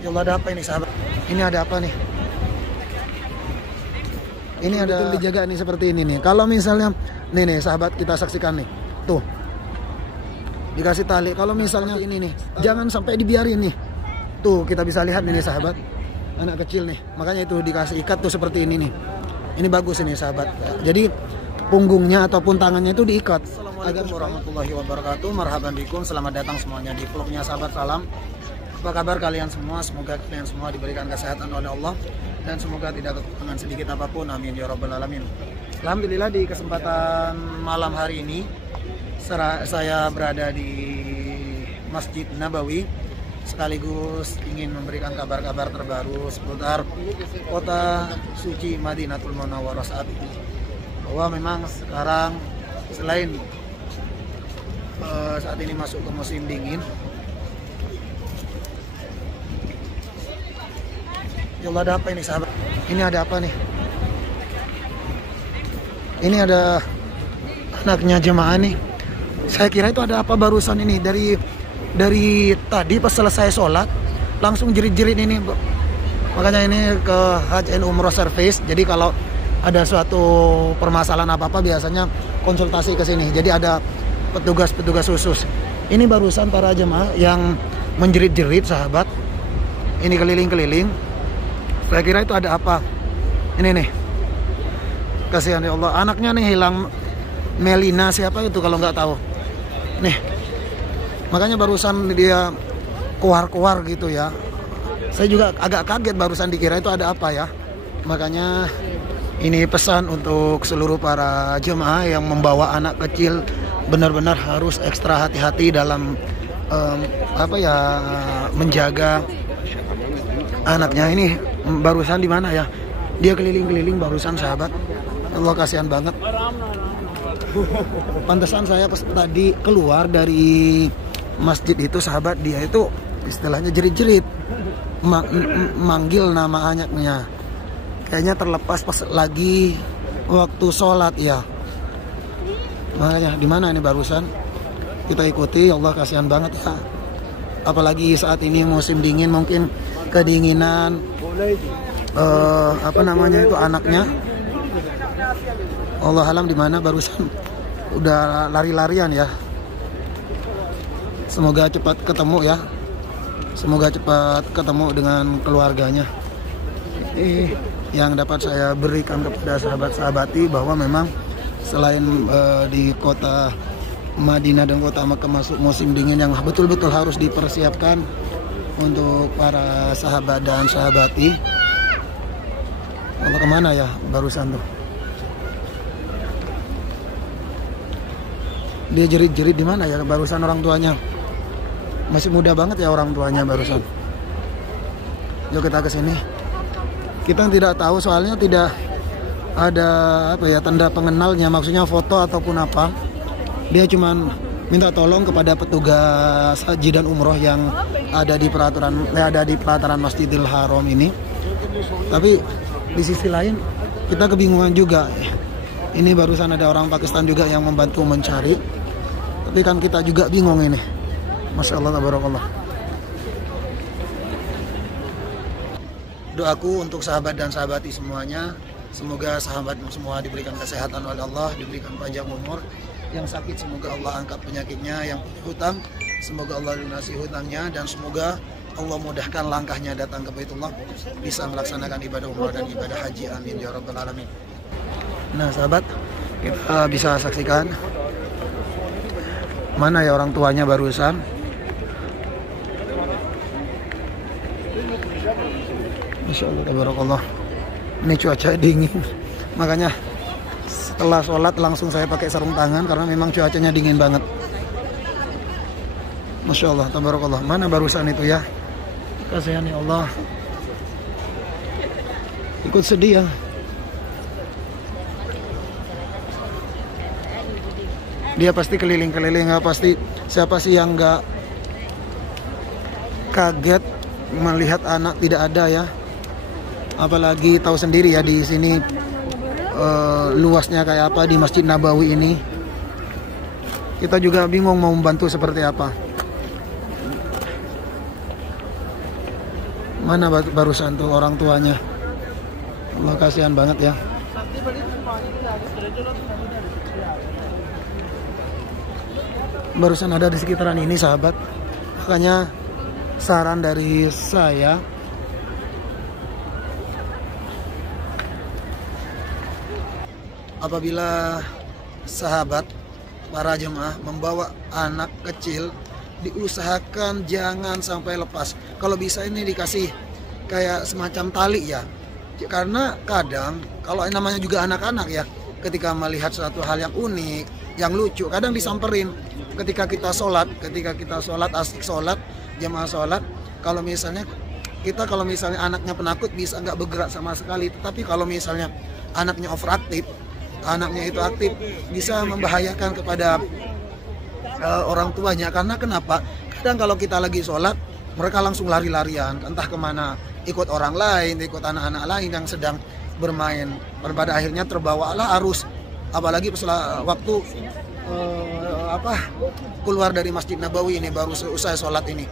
Ya Allah, ada apa ini sahabat? Ini ada apa nih? Ini ada dijaga nih seperti ini nih. Kalau misalnya nih sahabat, kita saksikan nih. Tuh. Dikasih tali. Kalau misalnya ini nih, jangan sampai dibiarin nih. Tuh, kita bisa lihat nih sahabat. Anak kecil nih. Makanya itu dikasih ikat tuh seperti ini nih. Ini bagus ini sahabat. Jadi punggungnya ataupun tangannya itu diikat. Assalamualaikum warahmatullahi wabarakatuh. Marhaban bikum. Selamat datang semuanya di vlognya sahabat salam. Apa kabar kalian semua? Semoga kalian semua diberikan kesehatan oleh Allah dan semoga tidak kekurangan sedikit apapun. Amin ya rabbal alamin. Alhamdulillah, di kesempatan malam hari ini saya berada di Masjid Nabawi, sekaligus ingin memberikan kabar-kabar terbaru seputar kota suci Madinatul Munawwarah saat ini. Bahwa memang sekarang selain saat ini masuk ke musim dingin, ya Allah, ada apa ini sahabat? Ini ada apa nih? Ini ada anaknya jemaah nih. Saya kira itu ada apa barusan ini. Dari tadi pas selesai sholat langsung jerit-jerit ini. Makanya ini ke Hajj and Umroh Service. Jadi kalau ada suatu permasalahan apa-apa biasanya konsultasi ke sini. Jadi ada petugas-petugas khusus. Ini barusan para jemaah yang menjerit-jerit sahabat. Ini keliling-keliling. Saya kira itu ada apa. Ini nih. Kasihan ya Allah. Anaknya nih hilang. Melina siapa itu kalau nggak tahu. Nih. Makanya barusan dia keluar-keluar gitu ya. Saya juga agak kaget barusan dikira itu ada apa ya. Makanya ini pesan untuk seluruh para jemaah yang membawa anak kecil, benar-benar harus ekstra hati-hati dalam menjaga anaknya. Ini barusan di mana ya? Dia keliling-keliling barusan sahabat. Allah, kasihan banget. Pantesan saya pas tadi keluar dari masjid itu sahabat, dia itu istilahnya jerit-jerit manggil nama anaknya. Kayaknya terlepas pas lagi waktu sholat ya. Makanya di mana ini barusan kita ikuti. Allah, kasihan banget ya. Apalagi saat ini musim dingin, mungkin kedinginan itu anaknya. Allah alam di mana barusan udah lari-larian ya. Semoga cepat ketemu ya. Semoga cepat ketemu dengan keluarganya. Yang dapat saya berikan kepada sahabat-sahabati bahwa memang selain di kota Madinah dan kota Makkah masuk musim dingin yang betul-betul harus dipersiapkan untuk para sahabat dan sahabati. Allah, kemana ya barusan tuh? Dia jerit-jerit di mana ya barusan orang tuanya? Masih muda banget ya orang tuanya barusan. Yuk kita ke sini. Kita tidak tahu soalnya tidak ada tanda pengenalnya, maksudnya foto ataupun apa. Dia cuman minta tolong kepada petugas haji dan umroh yang ada di pelataran Masjidil Haram ini. Tapi di sisi lain kita kebingungan juga. Ini barusan ada orang Pakistan juga yang membantu mencari. Tapi kan kita juga bingung ini. Masya Allah, tabarakallah. Doaku untuk sahabat dan sahabati semuanya, semoga sahabat semua diberikan kesehatan oleh Allah, diberikan panjang umur. Yang sakit semoga Allah angkat penyakitnya, yang punya hutang semoga Allah lunasi hutangnya, dan semoga Allah mudahkan langkahnya datang ke Baitullah, bisa melaksanakan ibadah umrah dan ibadah haji. Amin ya rabbal alamin. Nah sahabat, kita bisa saksikan mana ya orang tuanya barusan. Masya Allah, tabarakallah. Ini cuaca dingin, makanya setelah sholat langsung saya pakai sarung tangan karena memang cuacanya dingin banget. Masya Allah, tabarakallah. Mana barusan itu ya? Kasihan ya Allah. Ikut sedih ya. Dia pasti keliling-keliling, pasti siapa sih yang nggak kaget melihat anak tidak ada ya. Apalagi tahu sendiri ya di sini luasnya kayak apa di Masjid Nabawi ini. Kita juga bingung mau membantu seperti apa. Mana barusan tuh orang tuanya? Allah, kasihan banget ya. Barusan ada di sekitaran ini sahabat. Makanya saran dari saya, apabila sahabat para jemaah membawa anak kecil, diusahakan jangan sampai lepas. Kalau bisa ini dikasih kayak semacam tali ya. Karena kadang kalau namanya juga anak-anak ya, ketika melihat suatu hal yang unik, yang lucu, kadang disamperin. Ketika kita sholat asik sholat, jamaah sholat, kalau misalnya anaknya penakut bisa nggak bergerak sama sekali. Tetapi kalau misalnya anaknya overaktif, anaknya itu aktif, bisa membahayakan kepada orang tuanya. Karena kenapa? Kadang kalau kita lagi sholat, mereka langsung lari-larian, entah kemana, ikut orang lain, ikut anak-anak lain yang sedang bermain. Dan pada akhirnya terbawalah arus, apalagi setelah waktu keluar dari Masjid Nabawi ini, baru selesai sholat ini.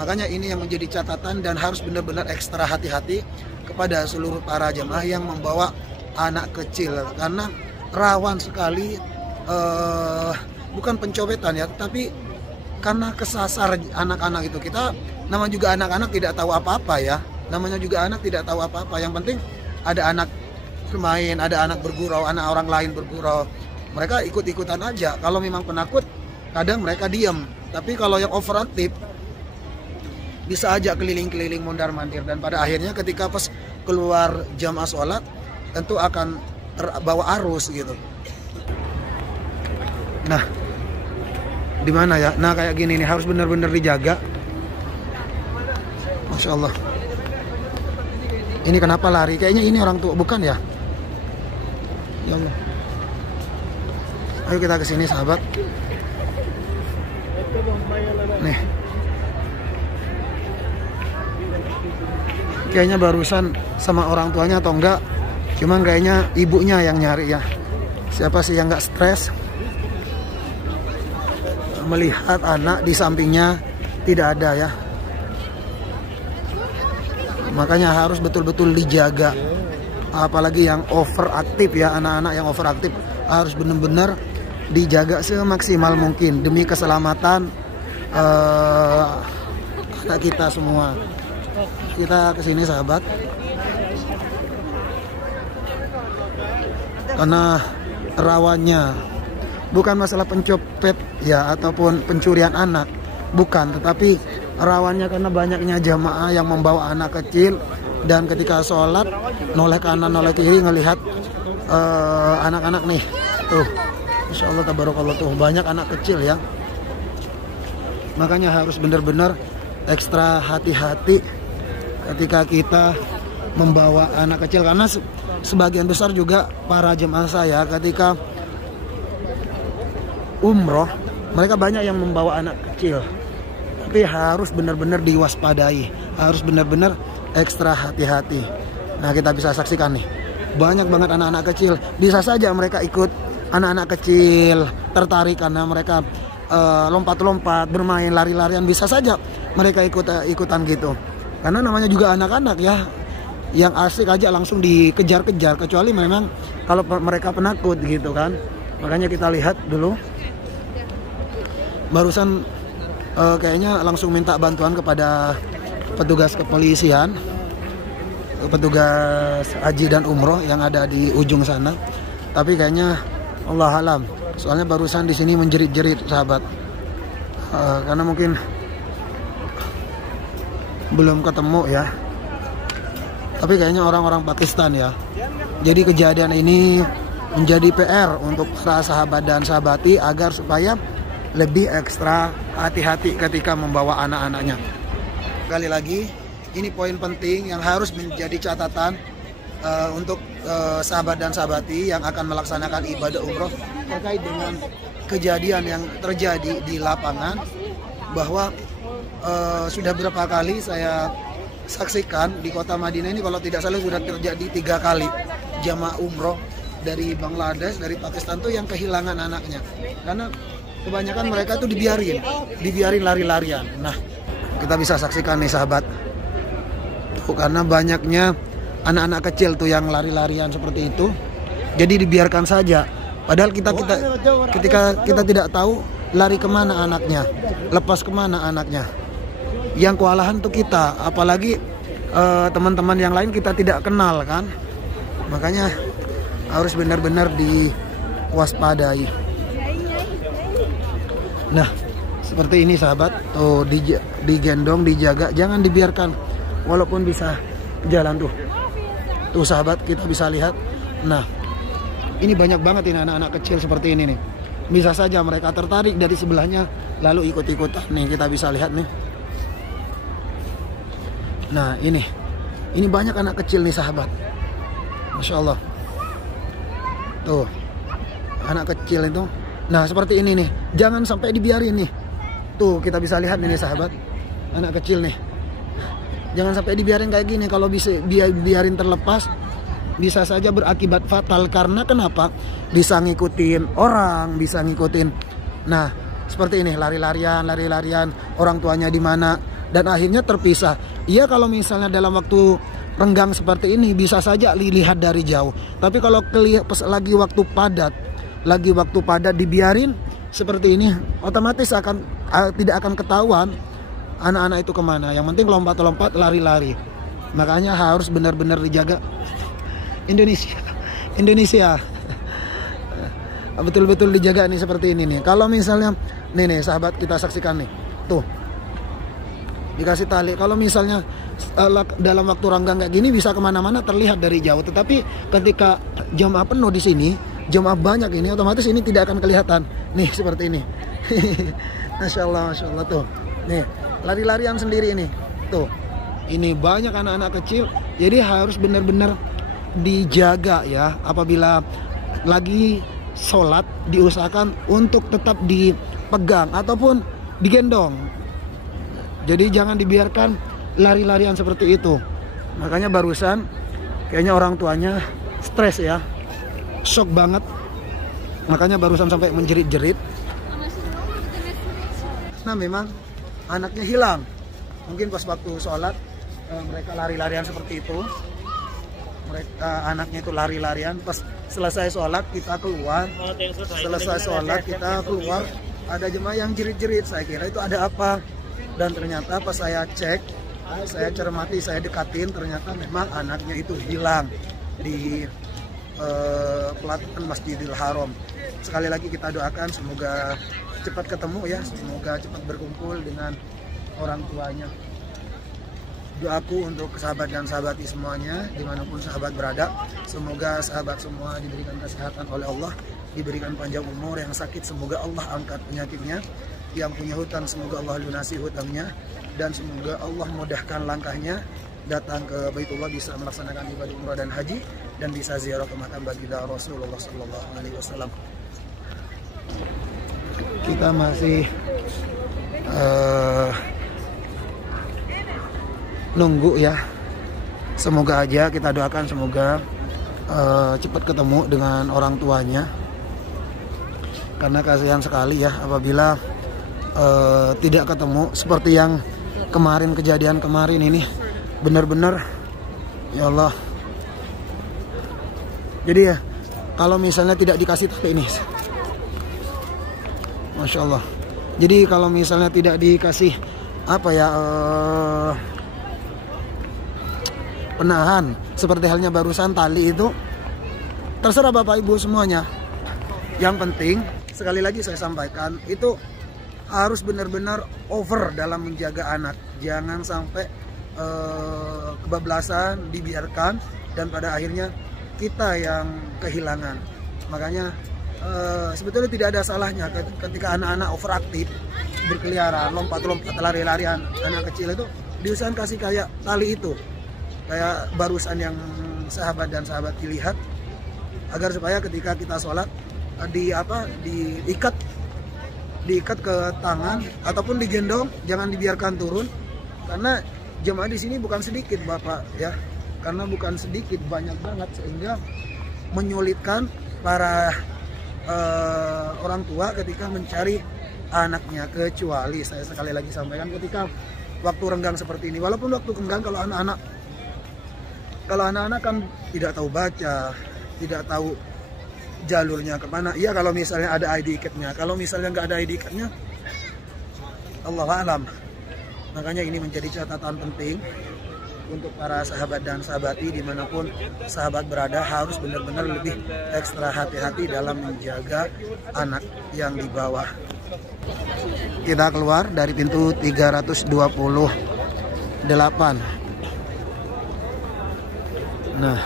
Makanya ini yang menjadi catatan dan harus benar-benar ekstra hati-hati kepada seluruh para jemaah yang membawa anak kecil, karena rawan sekali, bukan pencopetan ya, tapi karena kesasar anak-anak itu. Kita namanya juga anak-anak tidak tahu apa-apa ya, namanya juga anak tidak tahu apa-apa. Yang penting ada anak bermain, ada anak bergurau, anak orang lain bergurau, mereka ikut-ikutan aja. Kalau memang penakut, kadang mereka diam. Tapi kalau yang overaktif, bisa aja keliling-keliling mondar-mandir. Dan pada akhirnya ketika pas keluar jamaah sholat, tentu akan terbawa arus gitu. Nah, di mana ya? Nah, kayak gini nih harus benar-benar dijaga. Masya Allah. Ini kenapa lari? Kayaknya ini orang tua, bukan ya? Ya Allah. Ayo kita ke sini sahabat. Nih. Kayaknya barusan sama orang tuanya atau enggak, cuman kayaknya ibunya yang nyari ya. Siapa sih yang nggak stres melihat anak di sampingnya tidak ada ya. Makanya harus betul-betul dijaga. Apalagi yang overaktif ya, anak-anak yang overaktif harus benar-benar dijaga semaksimal mungkin demi keselamatan anak kita semua. Kita kesini sahabat, karena rawannya bukan masalah pencopet ya ataupun pencurian anak, bukan, tetapi rawannya karena banyaknya jamaah yang membawa anak kecil, dan ketika sholat noleh kanan noleh kiri ngelihat anak-anak nih tuh, Masya Allah tabarakallah, tuh banyak anak kecil ya. Makanya harus benar-benar ekstra hati-hati ketika kita membawa anak kecil, karena sebagian besar juga para jemaah saya ketika umroh, mereka banyak yang membawa anak kecil. Tapi harus benar-benar diwaspadai, harus benar-benar ekstra hati-hati. Nah, kita bisa saksikan nih, banyak banget anak-anak kecil. Bisa saja mereka ikut, anak-anak kecil tertarik karena mereka lompat-lompat, bermain, lari-larian, bisa saja mereka ikutan gitu. Karena namanya juga anak-anak ya, yang asik aja langsung dikejar-kejar, kecuali memang kalau mereka penakut gitu kan. Makanya kita lihat dulu, barusan kayaknya langsung minta bantuan kepada petugas kepolisian, petugas haji dan umroh yang ada di ujung sana. Tapi kayaknya Allah alam, soalnya barusan di sini menjerit-jerit sahabat, karena mungkin belum ketemu ya. Tapi kayaknya orang-orang Pakistan ya. Jadi kejadian ini menjadi PR untuk para sahabat dan sahabati agar supaya lebih ekstra hati-hati ketika membawa anak-anaknya. Sekali lagi, ini poin penting yang harus menjadi catatan untuk sahabat dan sahabati yang akan melaksanakan ibadah umroh terkait dengan kejadian yang terjadi di lapangan, bahwa sudah berapa kali saya saksikan di kota Madinah ini, kalau tidak salah sudah terjadi 3 kali jamaah umroh dari Bangladesh, dari Pakistan tuh yang kehilangan anaknya, karena kebanyakan mereka tuh dibiarin lari-larian. Nah, kita bisa saksikan nih sahabat, tuh, karena banyaknya anak-anak kecil tuh yang lari-larian seperti itu. Jadi dibiarkan saja. Padahal ketika kita tidak tahu lari kemana anaknya, lepas kemana anaknya. Yang kewalahan tuh kita, apalagi teman-teman yang lain kita tidak kenal kan. Makanya harus benar-benar diwaspadai. Nah, seperti ini sahabat, tuh digendong, dijaga, jangan dibiarkan. Walaupun bisa jalan tuh. Tuh sahabat, kita bisa lihat. Nah, ini banyak banget ini anak-anak kecil seperti ini nih. Bisa saja mereka tertarik dari sebelahnya lalu ikut-ikutan. Nih kita bisa lihat nih. Nah, ini banyak anak kecil nih sahabat. Masya Allah. Tuh, anak kecil itu. Nah, seperti ini nih. Jangan sampai dibiarin nih. Tuh, kita bisa lihat nih sahabat. Anak kecil nih. Jangan sampai dibiarin kayak gini. Kalau bisa biarin terlepas, bisa saja berakibat fatal. Karena kenapa? Bisa ngikutin orang, bisa ngikutin. Nah, seperti ini, lari-larian, orang tuanya di mana, dan akhirnya terpisah. Iya, kalau misalnya dalam waktu renggang seperti ini bisa saja dilihat dari jauh. Tapi kalau lagi waktu padat dibiarin seperti ini, otomatis tidak akan ketahuan anak-anak itu kemana. Yang penting lompat-lompat, lari-lari. Makanya harus benar-benar dijaga. Indonesia betul-betul dijaga nih seperti ini nih. Kalau misalnya nih sahabat, kita saksikan nih, tuh dikasih tali. Kalau misalnya dalam waktu renggang kayak gini bisa kemana-mana terlihat dari jauh. Tetapi ketika jamaah penuh di sini, jamaah banyak ini, otomatis ini tidak akan kelihatan. Nih seperti ini. Masya Allah tuh. Nih lari-larian sendiri ini. Tuh, ini banyak anak-anak kecil. Jadi harus benar-benar dijaga ya. Apabila lagi sholat, diusahakan untuk tetap dipegang ataupun digendong. Jadi jangan dibiarkan lari-larian seperti itu. Makanya barusan kayaknya orang tuanya stres ya, shock banget. Makanya barusan sampai menjerit-jerit. Nah, memang anaknya hilang. Mungkin pas waktu sholat mereka lari-larian seperti itu. Anaknya itu lari-larian. Pas selesai sholat kita keluar. Ada jemaah yang jerit-jerit. Saya kira itu ada apa. Dan ternyata pas saya cek, saya cermati, saya dekatin, ternyata memang anaknya itu hilang di pelataran Masjidil Haram. Sekali lagi kita doakan semoga cepat ketemu ya, semoga cepat berkumpul dengan orang tuanya. Doaku untuk sahabat dan sahabati semuanya, dimanapun sahabat berada, semoga sahabat semua diberikan kesehatan oleh Allah, diberikan panjang umur. Yang sakit semoga Allah angkat penyakitnya, yang punya hutang semoga Allah lunasi hutangnya, dan semoga Allah mudahkan langkahnya datang ke Baitullah, bisa melaksanakan ibadah umrah dan haji, dan bisa ziarah ke makam baginda Rasulullah SAW. Kita masih nunggu ya. Semoga aja, kita doakan semoga cepat ketemu dengan orang tuanya. Karena kasihan sekali ya apabila tidak ketemu, seperti yang kejadian kemarin ini. Benar-benar ya Allah. Jadi ya, kalau misalnya tidak dikasih tali ini, Masya Allah. Jadi kalau misalnya tidak dikasih penahan, seperti halnya barusan tali itu, terserah Bapak Ibu semuanya. Yang penting sekali lagi saya sampaikan, itu harus benar-benar over dalam menjaga anak. Jangan sampai kebablasan, dibiarkan, dan pada akhirnya kita yang kehilangan. Makanya sebetulnya tidak ada salahnya ketika anak-anak overaktif, berkeliaran, lompat-lompat, lari-larian. Anak kecil itu diusahakan kasih kayak tali itu, kayak barusan yang sahabat dan sahabat dilihat, agar supaya ketika kita sholat diikat ke tangan ataupun digendong, jangan dibiarkan turun. Karena jemaah di sini bukan sedikit Bapak ya, karena bukan sedikit, banyak banget, sehingga menyulitkan para orang tua ketika mencari anaknya. Kecuali saya sekali lagi sampaikan, ketika waktu renggang seperti ini, walaupun waktu renggang kalau anak-anak kalau anak-anak kan tidak tahu baca, tidak tahu jalurnya kemana. Iya kalau misalnya ada ID card-nya, kalau misalnya nggak ada ID card-nya, Allah alam. Makanya ini menjadi catatan penting untuk para sahabat dan sahabati dimanapun sahabat berada, harus benar-benar lebih ekstra hati-hati dalam menjaga anak yang di bawah. Kita keluar dari pintu 328. Nah,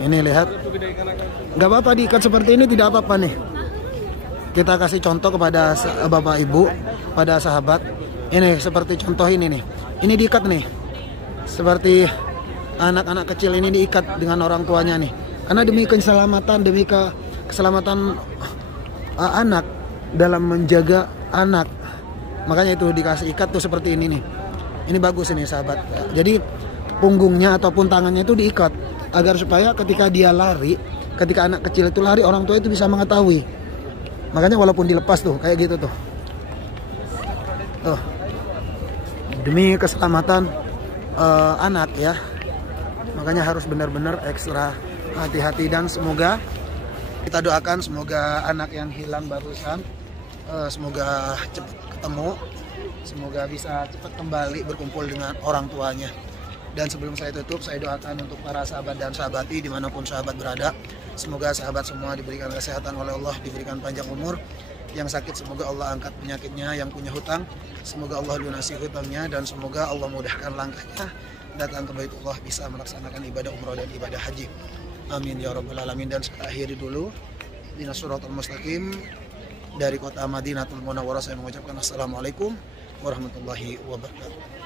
ini lihat, nggak apa-apa diikat seperti ini, tidak apa-apa nih. Kita kasih contoh kepada bapak ibu, pada sahabat. Ini seperti contoh ini nih, ini diikat nih, seperti anak-anak kecil ini diikat dengan orang tuanya nih, karena demi keselamatan, keselamatan anak dalam menjaga anak. Makanya itu dikasih ikat tuh seperti ini nih. Ini bagus ini sahabat. Jadi punggungnya ataupun tangannya itu diikat agar supaya ketika dia lari, ketika anak kecil itu lari, orang tua itu bisa mengetahui. Makanya walaupun dilepas tuh kayak gitu tuh. Tuh. Demi keselamatan anak ya. Makanya harus benar-benar ekstra hati-hati, dan semoga kita doakan semoga anak yang hilang barusan semoga cepat ketemu, semoga bisa cepat kembali berkumpul dengan orang tuanya. Dan sebelum saya tutup, saya doakan untuk para sahabat dan sahabati dimanapun sahabat berada, semoga sahabat semua diberikan kesehatan oleh Allah, diberikan panjang umur. Yang sakit semoga Allah angkat penyakitnya, yang punya hutang semoga Allah lunasi hutangnya, dan semoga Allah mudahkan langkahnya datang ke Baitullah, bisa melaksanakan ibadah umroh dan ibadah haji. Amin ya rabbal alamin. Dan saya akhiri dulu Dinas Shiratal Mustaqim dari kota Madinatul Munawwarah, saya mengucapkan assalamualaikum warahmatullahi wabarakatuh.